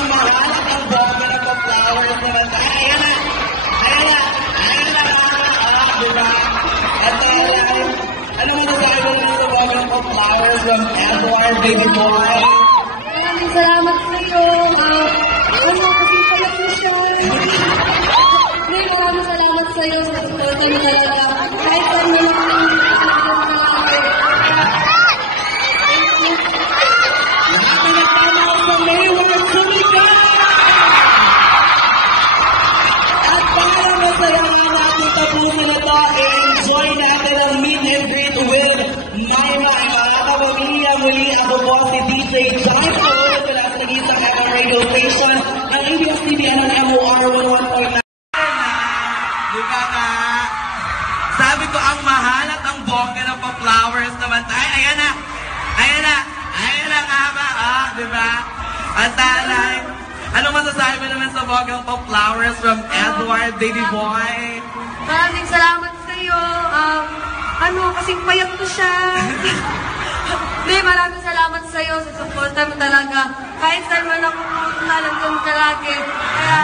ang mahal at ang bongga ng pa-flowers naman. Ayan na! Diba? At ano masasabi mo naman sa bongga ng pa-flowers from Edward, baby boy? Maraming salamat sa iyo. Kasing pala ko siya. Maraming salamat sa iyo sa suporta mo talaga. Kahit saan mo lang enjoy natin ang meet and greet with Myra. Mga kapamilya, muli ako po si DJ John Paul, pinasagi sa Evan Radio Station ng ABS-CBN ng MOR 101.9. Diba nga? Sabi ko, ang mahal at ang bongga ng pa-flowers naman. Ay, ayan na! Ayan na! Ayan na nga ba? Diba? At talay, anong masasabi mo naman sa bongga ng pa-flowers from Edward, baby boy? maraming salamat sa iyo. Kasing payat ko siya. Maraming salamat sa iyo sa suporta mo talaga. Kahit saan man ako pumunta, nandun ka lagi. Kaya,